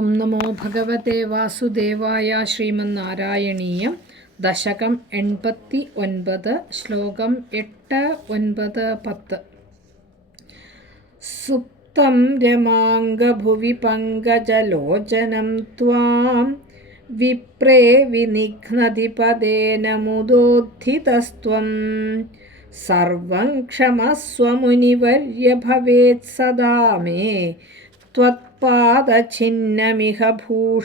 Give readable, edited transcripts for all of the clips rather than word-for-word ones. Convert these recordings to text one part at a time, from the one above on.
ഓം നമോ ഭഗവതേ വാസുദേവായ. ശ്രീമന്നാരായണീയം ദശകം 89 ശ്ലോകം 8, 9, 10. സുപ്തം രമാംഗഭുവി പങ്കജലോചനം ത്വാം വിപ്രേ വിനിഘ്നതി പദേന മുദോദ്ധിതസ്ത്വം സർവം ക്ഷമസ്വ മുനിവർയ ഭവേത് സദാ മേ ത്വത്പാദഛിന്നമിഹ ഭൂഷണമിത്യവാദീഃ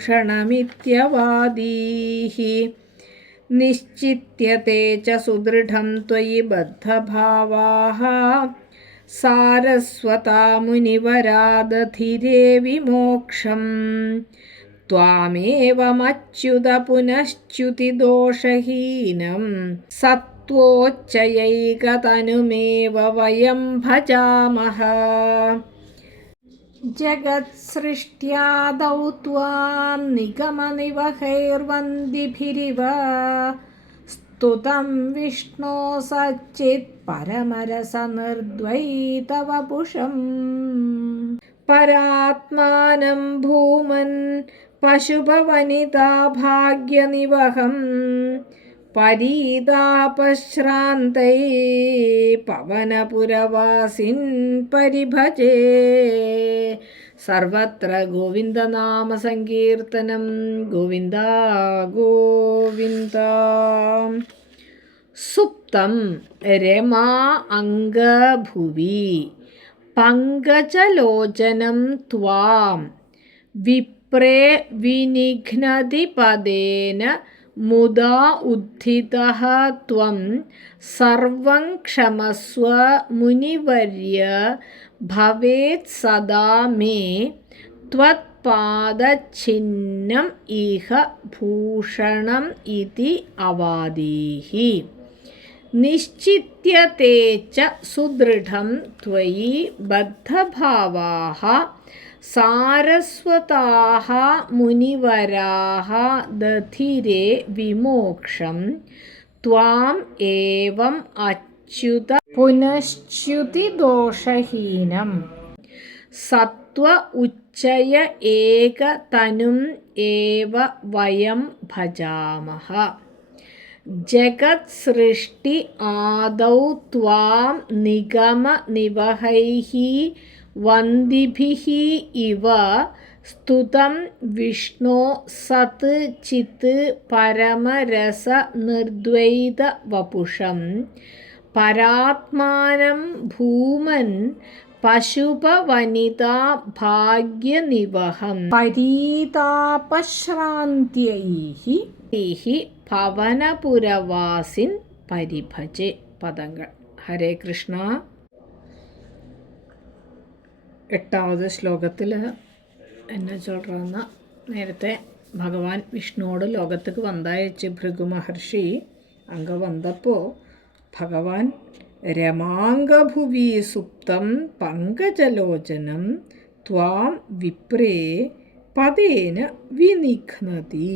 നിശ്ചിത്യത്തെ ച സുദൃഢം ത്വയി ബദ്ധഭാവാഃ സാരസ്വതാ മുനിവരാദധിരേ വിമോക്ഷം ത്വാമേവമച്യുത പുനശ്ച്യുതിദോഷഹീനം സത്വോച്ചയൈകതനുമേവ വയം ഭജാമഃ. ജഗത്സൃഷ്ട്യാദൗ ത്വാം നിഗമനിവഹൈർവന്ദിഭിരിവ സ്തുതം വിഷ്ണോ സച്ചിത് പരമരസനിർദ്വൈതവപുഷം പരാത്മാനം ഭൂമൻ പശുപവനിതാ ഭാഗ്യനിവഹം പരീതാപശ്രാന്തൈ പവനപുരവാസിൻ പരിഭജേ. സർവത്ര ഗോവിന്ദനാമ സങ്കീർത്തനം. ഗോവിന്ദ ഗോവിന്ദ. സുപ്തം രമാ അംഗഭുവി പങ്കജലോചനം ത്വാം വിപ്രേ വിനിഘ്നതി പദേന മുദാ ഉദ്ധിതഃ ത്വം സർവം ക്ഷമസ്വ മുനിവർയ ഭവേത് സദാ മേ ത്വത്പാദഛിന്നം ഇഹ ഭൂഷണം ഇതി അവാദീഃ നിശ്ചിത്യത്തെ ച സുദൃഢം ത്വയി ബദ്ധഭാവാഃ സാരസ്വതാഃ മുനിവരാഃ ദധിരേ വിമോക്ഷം ത്വാം ഏവം അച്യുത പുനശ്ച്യുതിദോഷഹീനം സത്വ ഉച്ചയ ഏകതനും ഏവ വയം ഭജാമഃ. ജഗത്സൃഷ്ടി ആദൗ ത്വാം നിഗമ നിവഹൈഃ വന്ദിഭിഃ ഇവ സ്തുതം വിഷ്ണോ സത് ചിത് പരമരസ നിർദ്വൈത വപുഷം പരാത്മാനം ഭൂമൻ പശുപവനിതാ ഭാഗ്യനിവഹം പരീതാപശ്രാന്ത്യൈഃ ഭവനപുരവാസിൻ പരിഭജെ. പദങ്ങൾ. ഹരേ കൃഷ്ണ. 8வது ശ്ലോകത്തിൽ എന്നെ ചൊല്ലുന്ന നേരത്തെ ഭഗവാൻ വിഷ്ണുവോട് ലോകത്തേക്ക് വന്നയച്ച് ഭൃഗു മഹർഷി അങ്ങ് വന്നപ്പോൾ ഭഗവാൻ രമാംഗഭുവി സുപ്തം പങ്കജലോചനം ത്വാം വിപ്രേ പദേന വിനിഘ്നതി.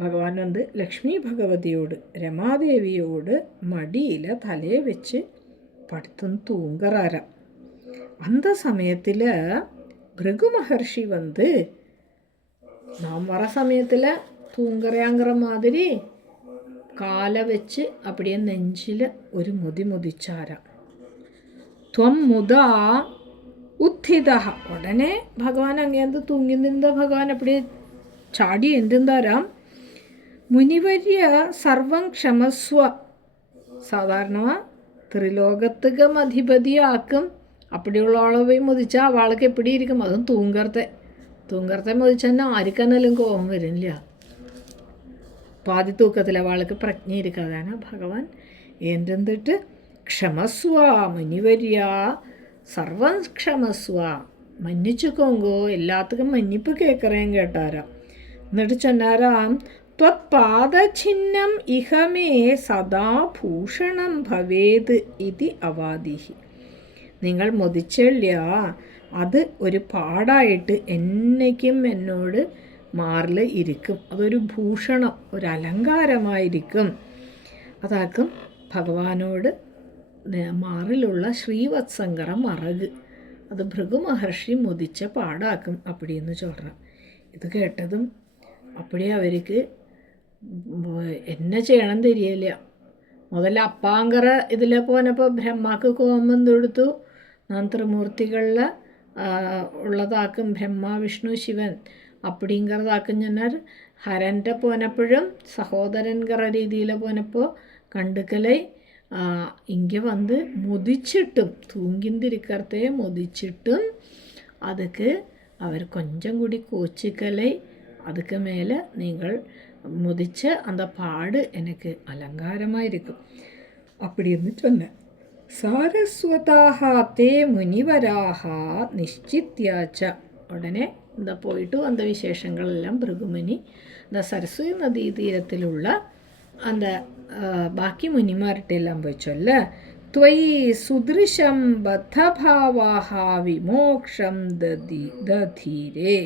ഭഗവാൻ വന്ന് ലക്ഷ്മി ഭഗവതിയോട് രമാദേവിയോട് മടിയിൽ തലയെ വെച്ച് പടുത്തും തൂങ്കറാരാം. அந்த சமயத்தில் பிருகு மகர்ஷி வந்து நாம் வர சமயத்தில் தூங்குறாங்கிற மாதிரி காலை வச்சு அப்படியே நெஞ்சில் ஒரு முதிச்சாராம். துவம் முதா உத்திதா. உடனே பகவான் அங்கேருந்து தூங்கியிருந்த பகவான் அப்படியே சாடி எழுந்தாராம். മുനിവര്യ സർവം ക്ഷമസ്വ. സാധാരണமாக ത്രിലോകത്തുകം അധിപതിയാക്കും. அப்படியுள்ள ஆளவை முதிச்சா அவளுக்கு எப்படி இருக்கும்? அதுவும் தூங்கறத முதிச்சோன்னா ആർക്കെന്നാലും കോപം വരില്ല. പാതി തൂക്കത്തിൽ അവൾക്ക് പ്രജ്ഞ ഇരിക്കാതാണ് ഭഗവാൻ എന്തെന്നിട്ട് ക്ഷമസ്വ മുനിവര്യ സർവം ക്ഷമസ്വ മன்னிச்சுக்கோங்கோ எல்லாத்துக்கும் மன்னிப்பு கேட்குறேன் கேட்டாராம். എന്നിട്ട് ചൊന്നാരാം ത്വത്പാദഛിന്നം ഇഹമേ സദാ ഭൂഷണം ഭവേത് ഇതി അവാദീഃ. നിങ്ങൾ മുതിച്ചില്ല, അത് ഒരു പാടായിട്ട് എന്നേക്കും എന്നോട് മാറിൽ ഇരിക്കും. അതൊരു ഭൂഷണം, ഒരു അലങ്കാരമായിരിക്കും. അതാക്കും ഭഗവാനോട് മാറിലുള്ള ശ്രീവത്സങ്കര മറക് அது பிருகு மகர்ஷி முதிச்ச பாடாக்கும் அப்படின்னு சொல்கிறான். இது கேட்டதும் அப்படியே அவருக்கு என்ன ചെയ്യണം தெரியல. முதல்ல அப்பாங்கிற இதில் போனപ്പോൾ ബ്രഹ്മാക്ക് കോപം തൊടുത്തു. நான் ത്രിമൂർത്തികളിൽ ഉള്ളതാക്കും ബ്രഹ്മ വിഷ്ണു ശിവൻ அப்படிங்கிறதாக்கும் சொன்னார். ഹരൻ്റെ പോനപ്പോഴും സഹോദരൻകിற രീതിയിൽ പോനപ്പോൾ കണ്ടുക്കலை இங்கே வந்து முதிச்சிட்டும் தூங்கிந்திருக்கிறதே முதிச்சிட்டும் அதுக்கு அவர் கொஞ்சம் கூடி கோச்சிக்கலை. அதுக்கு மேலே நீங்கள் முதிச்ச அந்த பாடு எனக்கு அலங்காரமாக இருக்கும் அப்படின்னு சொன்னேன். സാരസ്വതാഹ തേ മുനിവരാഹ നിശ്ചിത്യാച്ച. ഉടനെ എന്താ പോയിട്ട് அந்த വിശേഷങ്ങളെല്ലാം ഭൃഗുമുനി இந்த സരസ്വതി നദീതീരത്തിലുള്ള அந்த ബാക്കി മുനിമാർട്ടെല്ലാം പോയി ചൊല്ല. ത്വയി സുദൃശം ബദ്ധഭാവാഹ വിമോക്ഷം ദധീരേ.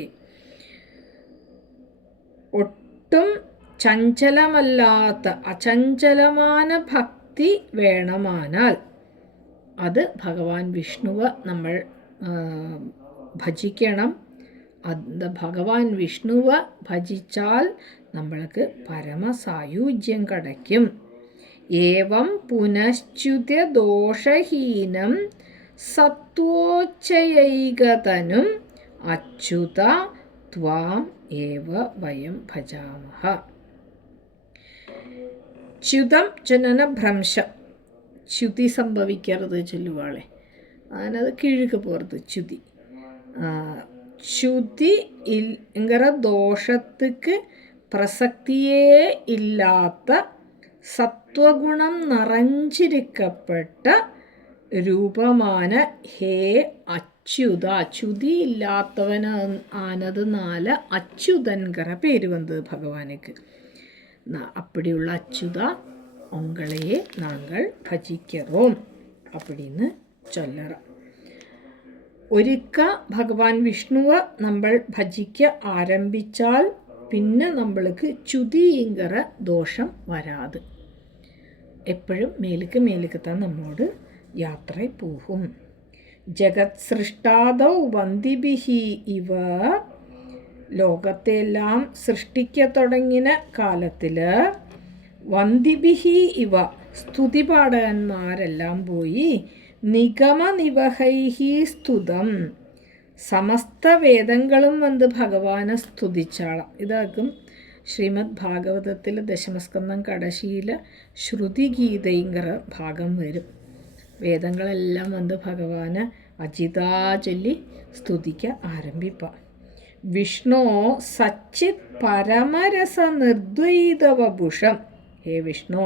ഒട്ടും ചഞ്ചലമല്ലാത്ത അചഞ്ചലமான ഭക്തി വേണമാനാൽ അത് ഭഗവാൻ വിഷ്ണുവെ നമ്മൾ ഭജിക്കണം. അത് ഭഗവാൻ വിഷ്ണുവെ ഭജിച്ചാൽ നമ്മൾക്ക് പരമസായുജ്യം കിടക്കും. ഏവം പുനശ്ച്യുത ദോഷഹീനം സത്വോച്ചയൈകതനും അച്യുത ത്വാം ഏവ വയം ഭജാമഹ. ച്യുതം ജനന ഭ്രംശം, ച്യുതി സംഭവിക്കരുത് ചൊല്ലുവാളെ, അതിനത് കീഴുക്ക് പോகிறது ച്യുതി. ച്യുതി ഇങ്ങற ദോഷத்துக்கு പ്രസക്തിയേ ഇല്ലാത്ത സത്വഗുണം നിറஞ்சிருக்கப்பட்ட രൂപமான ഹേ അച്യുത. ച്യുതി ഇല്ലാത്തവൻ ആനതുനാല അച്യുതൻகிற பேர் வந்தது பகவானுக்கு. அப்படியுள்ள அச்சுதா உங்களையே நாங்கள் ഭജിக்கிறோம் அப்படின்னு ചൊല്ലണം. ഒരിക്ക ഭഗവാൻ വിഷ്ണുവെ നമ്മൾ ഭജിക്ക ആരംഭിച്ചാൽ പിന്നെ നമ്മൾക്ക് ച്യുതിங்கிற ദോഷം വരാതെ എപ്പോഴും മേലുക്ക് തന്നെ നമ്മോട് യാത്ര പോകും. ജഗത് സൃഷ്ടാദൗ വന്ദിഭിഹി ഇവ. ലോകത്തെല്ലാം സൃഷ്ടിക്ക തുടങ്ങിന കാലത്തിൽ വന്ദിഭിഹി ഇവ സ്തുതിപാടകന്മാരെല്ലാം പോയി നിഗമനിവഹൈഹി സ്തുതം. സമസ്ത വേദങ്ങളും വന്ന് ഭഗവാനെ സ്തുതിച്ചാളാം. ഇതാക്കും ശ്രീമദ് ഭാഗവതത്തിൽ ദശമസ്കന്ധം കടശിയിൽ ശ്രുതിഗീതയിங்கிற ഭാഗം വരും. വേദങ്ങളെല്ലാം വന്ന് ഭഗവാനെ അജിതാ ചൊല്ലി സ്തുതിക്ക ആരംഭിപ്പാം. വിഷ്ണു സച്ചിത് പരമരസ നിർദ്വൈതവഭുഷം. ഹേ വിഷ്ണു,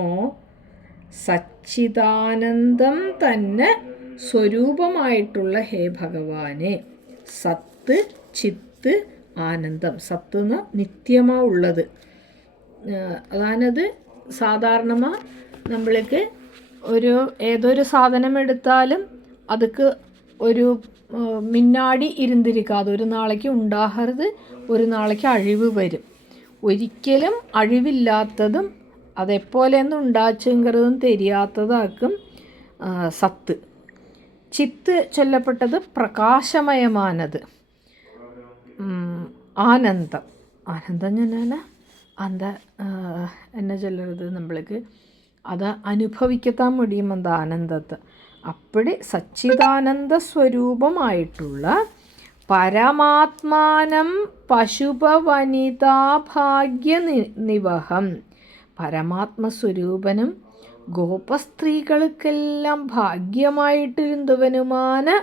സച്ചിദാനന്ദം തന്നെ സ്വരൂപമായിട്ടുള്ള ഹേ ഭഗവാനെ. സത്ത് ചിത്ത് ആനന്ദം. സത്ത് എന്ന് നിത്യമാ ഉള്ളത്. അതാണത് സാധാരണമാ നമ്മൾക്ക് ഏതൊരു സാധനം എടുത്താലും അതുക്ക് ഒരു മിന്നാടി ഇരുന്നിരിക്കാതെ ഒരു നാളേക്ക് ഉണ്ടാകരുത്, ഒരു നാളേക്ക് അഴിവ് വരും. ഒരിക്കലും അഴിവില്ലാത്തതും അതെപ്പോലെയൊന്നും ഉണ്ടാച്ചെങ്കറതും தெரியாത്തതാക്കും സത്ത്. ചിത്ത് ചൊല്ലപ്പെട്ടത് പ്രകാശമയമാനത്. ആനന്ദം, ആനന്ദം ഞാൻ அந்த என்ன சொல்கிறது, நம்மளுக்கு அதை അനുഭവിക്കത്താൻ முடியும் அந்த ആനന്ദത്തെ. அப்படி സച്ചിദാനന്ദ സ്വരൂപമായിട്ടുള്ള പരമാത്മാനം പശുപവനിതാഭാഗ്യ നിവഹം. പരമാത്മസ്വരൂപനും ഗോപസ്ത്രീകൾക്കെല്ലാം ഭാഗ്യമായിട്ടിരുന്നവനുമാണ്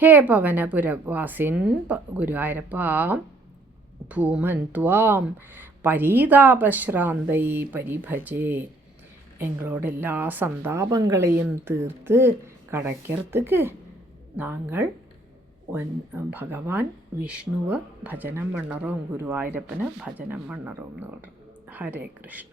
ഹേ പവനപുരവാസിൻ ഗുരുവായൂരപ്പ. ഭൂമൻ ത്വാം പരീതാപശ്രാന്തൈ പരിഭജേ. எங்களோட எல்லா சந்தாபங்களையும் தீர்த்து கடைக்கிறதுக்கு நாங்கள் ഭഗവാൻ വിഷ്ണുവെ ഭജനം പണ്ണറോം, ഗുരുവായൂരപ്പനെ ഭജനം പണ്ണറോം എന്ന് പറഞ്ഞു. ഹരേ കൃഷ്ണ.